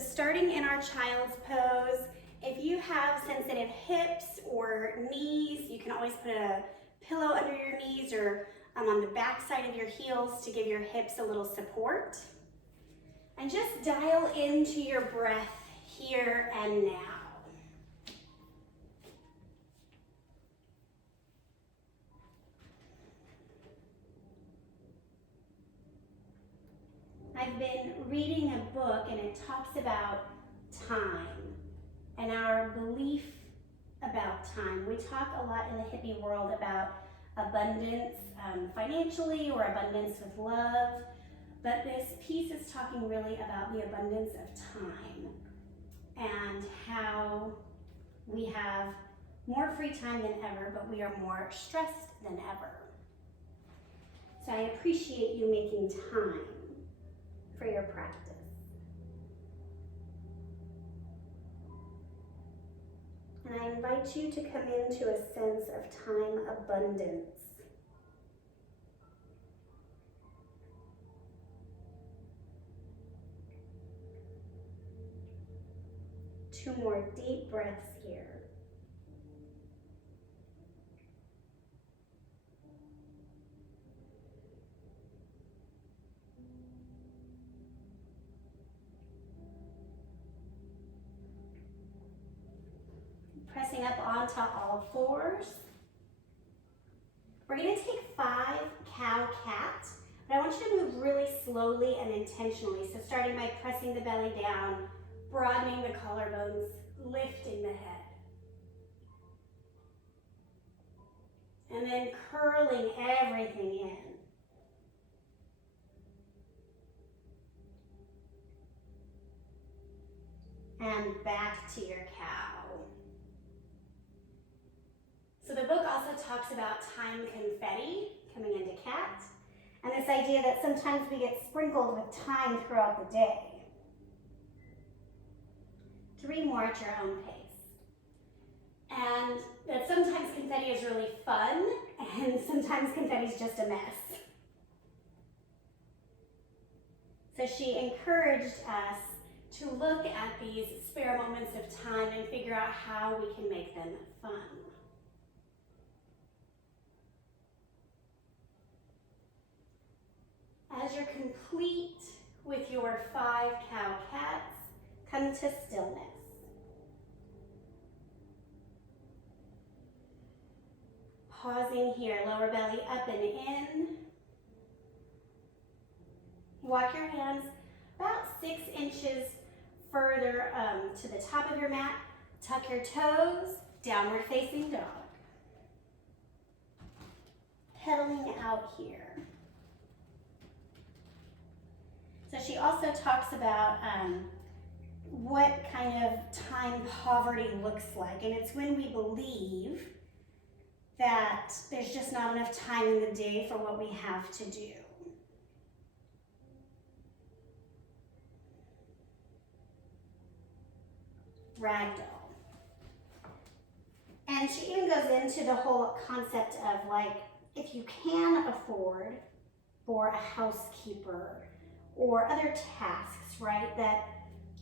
starting in our child's pose, if you have sensitive hips or knees, you can always put a pillow under your knees or on the back side of your heels to give your hips a little support. And just dial into your breath here and now. I've been reading a book and it talks about time and our belief about time. We talk a lot in the hippie world about abundance financially or abundance with love, but this piece is talking really about the abundance of time and how we have more free time than ever, but we are more stressed than ever. So I appreciate you making time for your practice. And I invite you to come into a sense of time abundance. Two more deep breaths here. Pressing up onto all fours. We're going to take 5 cow-cat, but I want you to move really slowly and intentionally. So starting by pressing the belly down, broadening the collarbones, lifting the head. And then curling everything in. And back to your cow. So the book also talks about time confetti coming into cat, and this idea that sometimes we get sprinkled with time throughout the day. 3 more at your own pace. And that sometimes confetti is really fun, and sometimes confetti is just a mess. So she encouraged us to look at these spare moments of time and figure out how we can make them fun. As you're complete with your 5 cow-cats, come to stillness. Pausing here, lower belly up and in. Walk your hands about 6 inches further to the top of your mat. Tuck your toes, downward facing dog. Pedaling out here. So she also talks about what kind of time poverty looks like. And it's when we believe that there's just not enough time in the day for what we have to do. Ragdoll. And she even goes into the whole concept of like, if you can afford for a housekeeper or other tasks, right, that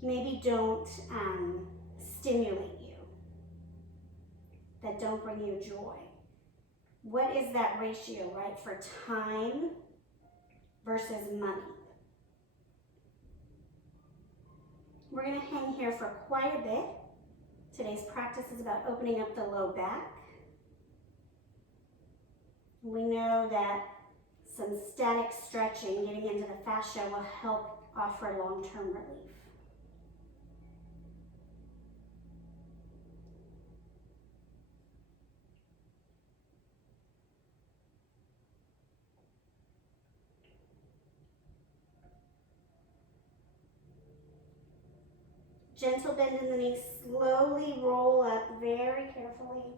maybe don't stimulate you, that don't bring you joy. What is that ratio, right, for time versus money? We're going to hang here for quite a bit. Today's practice is about opening up the low back. We know that some static stretching, getting into the fascia, will help offer long-term relief. Gentle bend in the knees, slowly roll up very carefully.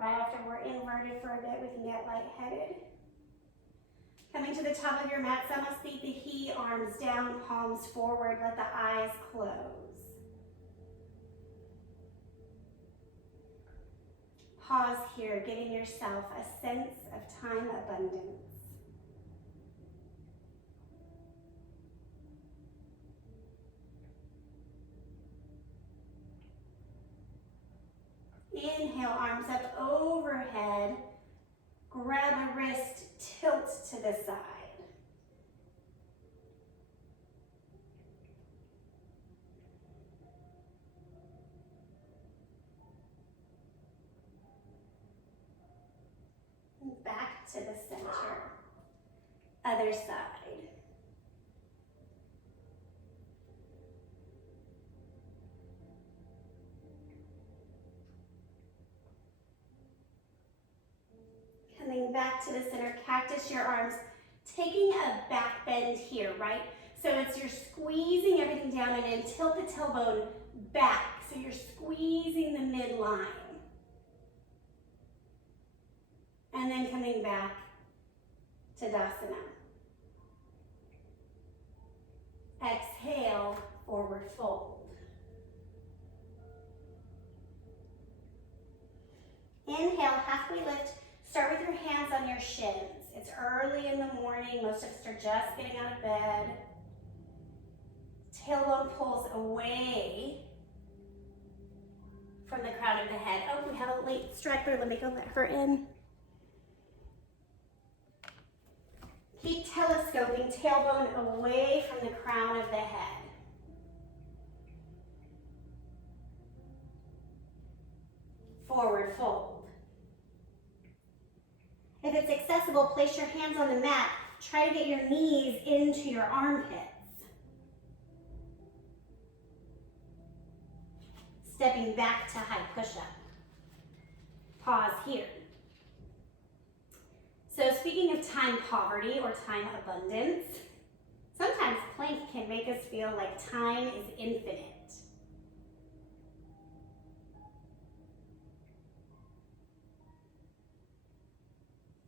Right after we're inverted for a bit, we can get lightheaded. Coming to the top of your mat, Samasthiti, arms down, palms forward, let the eyes close. Pause here, giving yourself a sense of time abundance. Inhale, arms up overhead. Grab a wrist, tilt to the side. Back to the center. Other side. Coming back to the center, cactus your arms, taking a back bend here, right? So it's you're squeezing everything down and then tilt the tailbone back. So you're squeezing the midline. And then coming back to Tadasana. Exhale, forward fold. Inhale, halfway lift. Start with your hands on your shins. It's early in the morning. Most of us are just getting out of bed. Tailbone pulls away from the crown of the head. Oh, we have a late straggler. Let me go let her in. Keep telescoping, tailbone away from the crown of the head. Forward fold. If it's accessible, place your hands on the mat. Try to get your knees into your armpits. Stepping back to high push-up. Pause here. So speaking of time poverty or time abundance, sometimes plank can make us feel like time is infinite.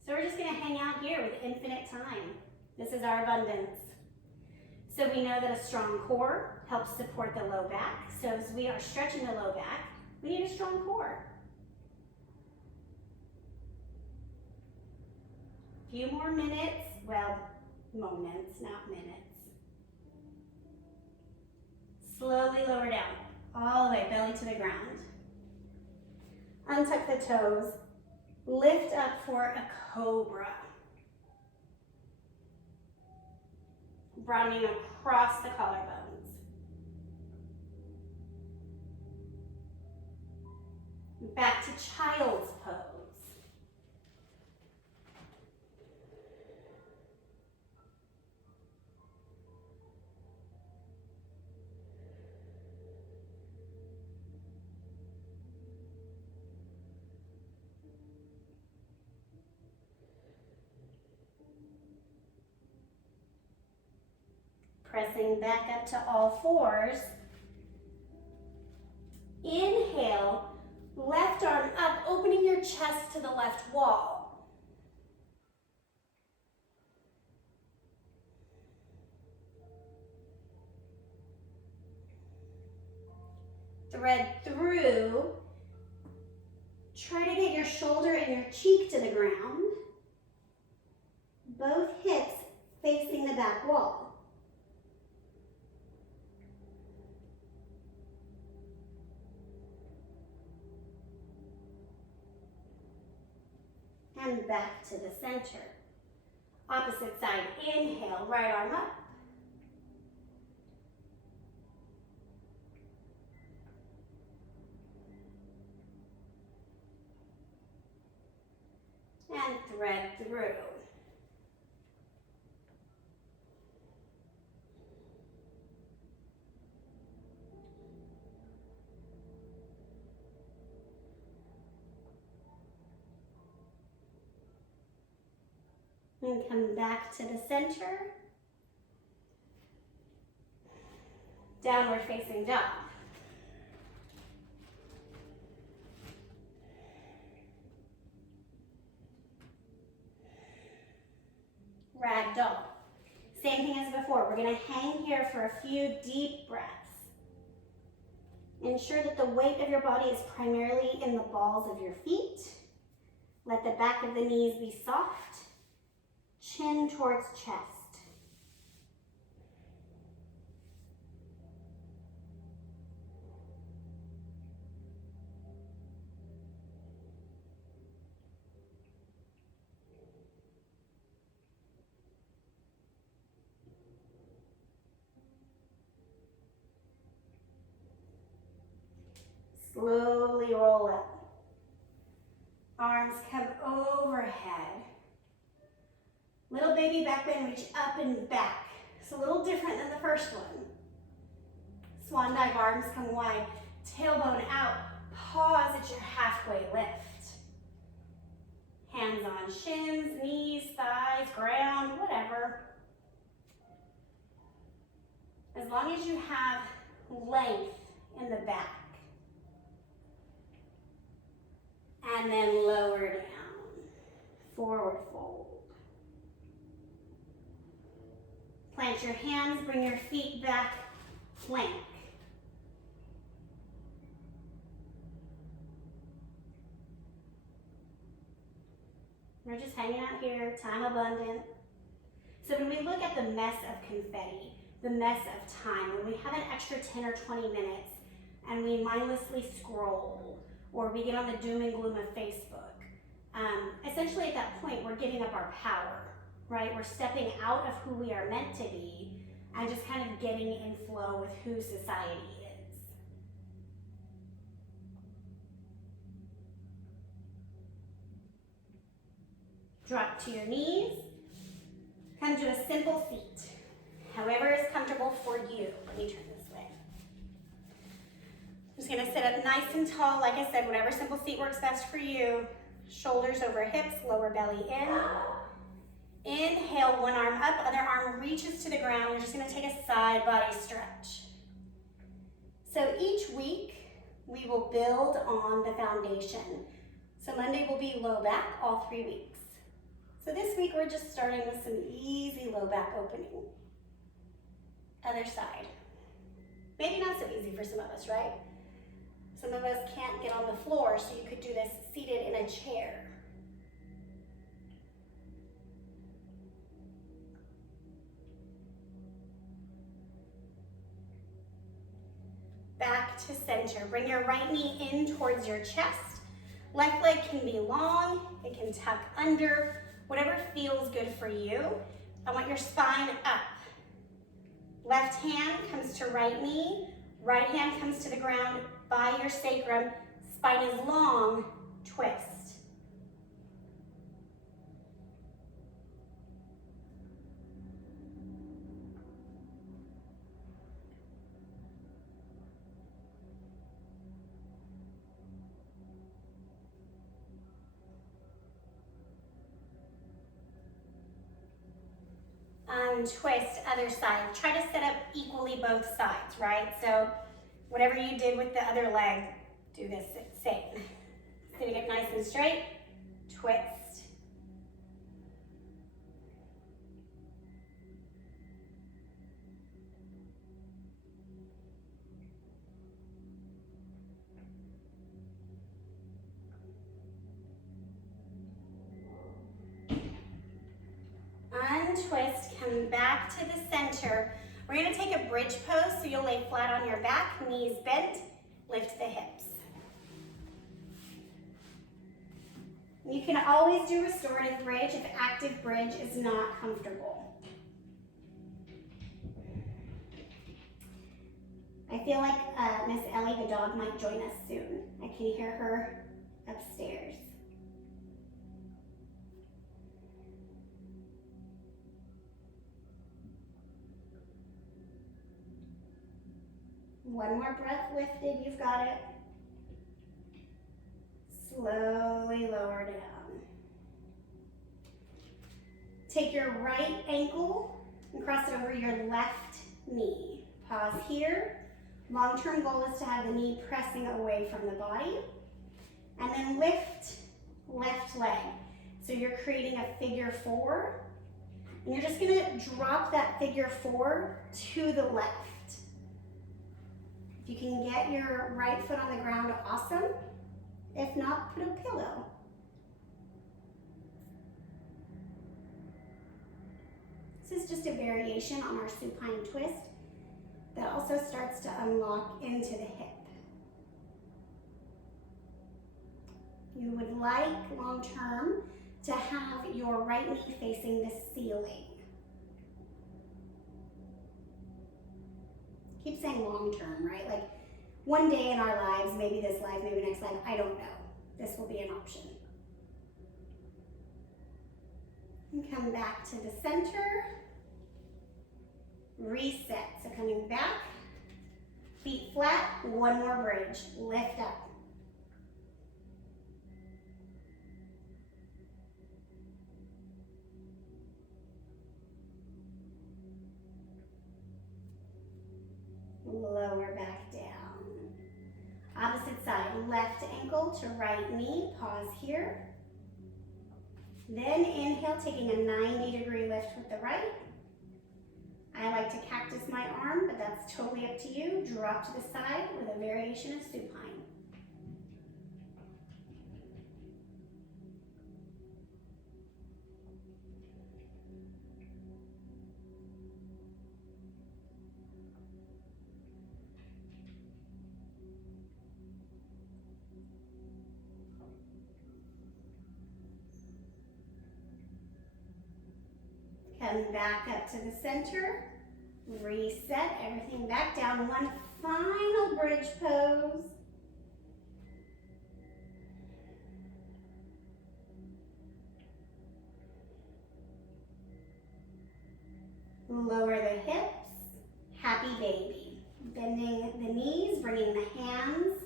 So we're just going to hang out here with infinite time. This is our abundance. So we know that a strong core helps support the low back. So as we are stretching the low back, we need a strong core. Few more minutes, well, moments, not minutes. Slowly lower down, all the way, belly to the ground. Untuck the toes. Lift up for a cobra. Broadening across the collarbones. Back to child's pose. Pressing back up to all fours. Inhale, left arm up, opening your chest to the left wall. Thread through. Try to get your shoulder and your cheek to the ground. Both hips facing the back wall. And back to the center. Opposite side, inhale, right arm up. And thread through. And come back to the center. Downward facing dog. Ragdoll. Same thing as before. We're going to hang here for a few deep breaths. Ensure that the weight of your body is primarily in the balls of your feet. Let the back of the knees be soft. Chin towards chest. Slowly roll up. Arms come overhead. Little baby back bend, reach up and back. It's a little different than the first one. Swan dive, arms come wide. Tailbone out. Pause at your halfway lift. Hands on shins, knees, thighs, ground, whatever. As long as you have length in the back. And then lower down. Forward fold. Plant your hands, bring your feet back, plank. We're just hanging out here, time abundant. So when we look at the mess of confetti, the mess of time, when we have an extra 10 or 20 minutes and we mindlessly scroll or we get on the doom and gloom of Facebook, essentially at that point we're giving up our power, right? We're stepping out of who we are meant to be and just kind of getting in flow with who society is. Drop to your knees. Come to a simple seat. However is comfortable for you. Let me turn this way. I'm just gonna sit up nice and tall. Like I said, whatever simple seat works best for you. Shoulders over hips, lower belly in. Inhale, one arm up, other arm reaches to the ground. You're just gonna take a side body stretch. So each week, we will build on the foundation. So Monday will be low back all 3 weeks. So this week, we're just starting with some easy low back opening. Other side. Maybe not so easy for some of us, right? Some of us can't get on the floor, so you could do this seated in a chair. Back to center. Bring your right knee in towards your chest. Left leg can be long, it can tuck under, whatever feels good for you. I want your spine up. Left hand comes to right knee, right hand comes to the ground by your sacrum. Spine is long, twist. Untwist, other side. Try to set up equally both sides, right? So whatever you did with the other leg, do this same. Sitting up nice and straight, twist. Untwist, come back to the center. We're gonna take a bridge pose, so you'll lay flat on your back, knees bent, lift the hips. You can always do restorative bridge if active bridge is not comfortable. I feel like Miss Ellie the dog might join us soon. I can hear her upstairs. One more breath lifted, you've got it. Slowly lower down. Take your right ankle and cross it over your left knee. Pause here. Long-term goal is to have the knee pressing away from the body. And then lift left leg. So you're creating a figure four. And you're just gonna drop that figure four to the left. If you can get your right foot on the ground, awesome. If not, put a pillow. This is just a variation on our supine twist that also starts to unlock into the hip. You would like long term to have your right knee facing the ceiling. Keep saying long term, right? Like one day in our lives, maybe this life, maybe next life, I don't know. This will be an option. And come back to the center. Reset. So coming back, feet flat, one more bridge. Lift up. Lower back down. Opposite side, left ankle to right knee. Pause here. Then inhale, taking a 90-degree lift with the right. I like to cactus my arm, but that's totally up to you. Drop to the side with a variation of supine. Come back up to the center. Reset everything back down. One final bridge pose. Lower the hips. Happy baby. Bending the knees, bringing the hands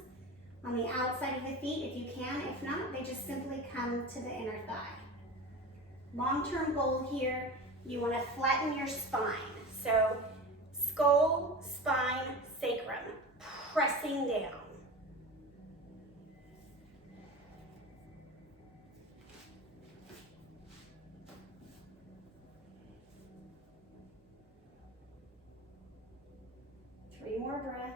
on the outside of the feet if you can. If not, they just simply come to the inner thigh. Long-term goal here, you want to flatten your spine. So skull, spine, sacrum, pressing down. Three more breaths.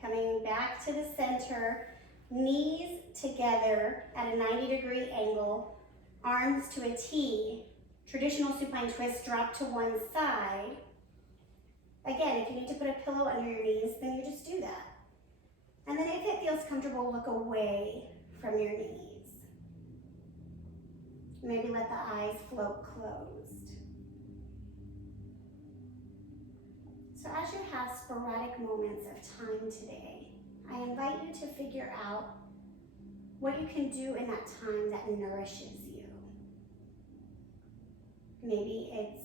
Coming back to the center, knees together at a 90-degree angle, arms to a T, traditional supine twist, drop to one side. Again, if you need to put a pillow under your knees, then you just do that. And then if it feels comfortable, look away from your knees. Maybe let the eyes float closed. So as you have sporadic moments of time today, I invite you to figure out what you can do in that time that nourishes you. Maybe it's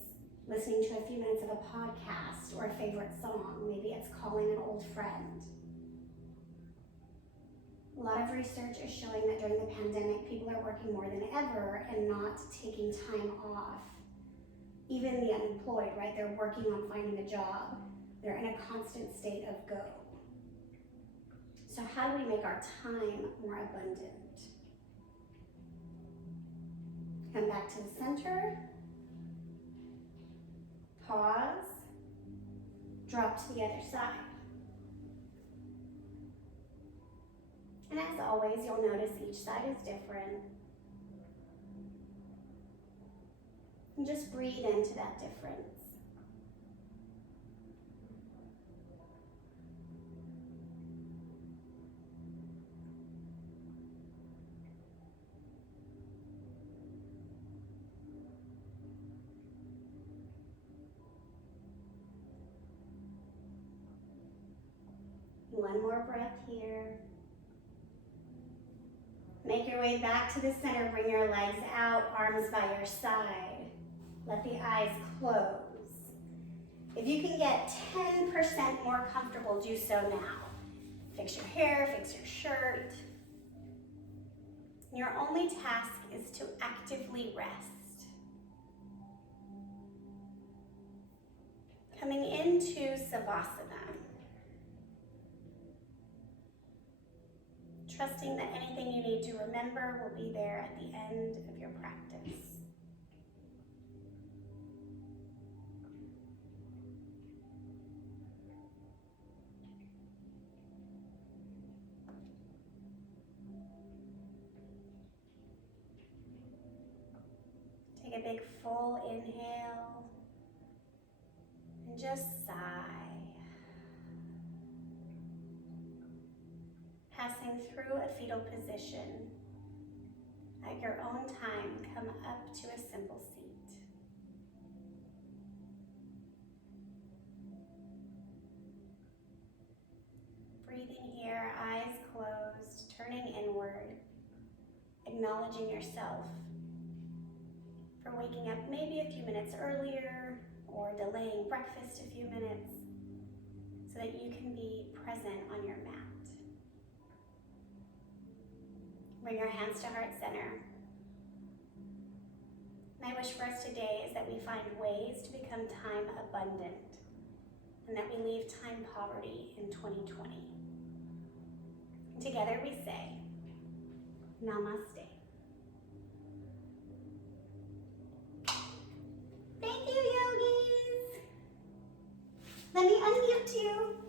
listening to a few minutes of a podcast or a favorite song. Maybe it's calling an old friend. A lot of research is showing that during the pandemic, people are working more than ever and not taking time off. Even the unemployed, right? They're working on finding a job. They're in a constant state of go. So how do we make our time more abundant? Come back to the center. Pause. Drop to the other side. And as always, you'll notice each side is different. And just breathe into that difference. One more breath here. Make your way back to the center. Bring your legs out, arms by your side. Let the eyes close. If you can get 10% more comfortable, do so now. Fix your hair, fix your shirt. Your only task is to actively rest. Coming into Savasana. Trusting that anything you need to remember will be there at the end of your practice. Take a big full inhale and just sigh. passing through a fetal position. At your own time, come up to a simple seat. Breathing here, eyes closed, turning inward, acknowledging yourself for waking up maybe a few minutes earlier or delaying breakfast a few minutes so that you can be present on your mat. Bring your hands to heart center. My wish for us today is that we find ways to become time abundant and that we leave time poverty in 2020. And together we say, Namaste. Thank you, yogis. Let me unmute you.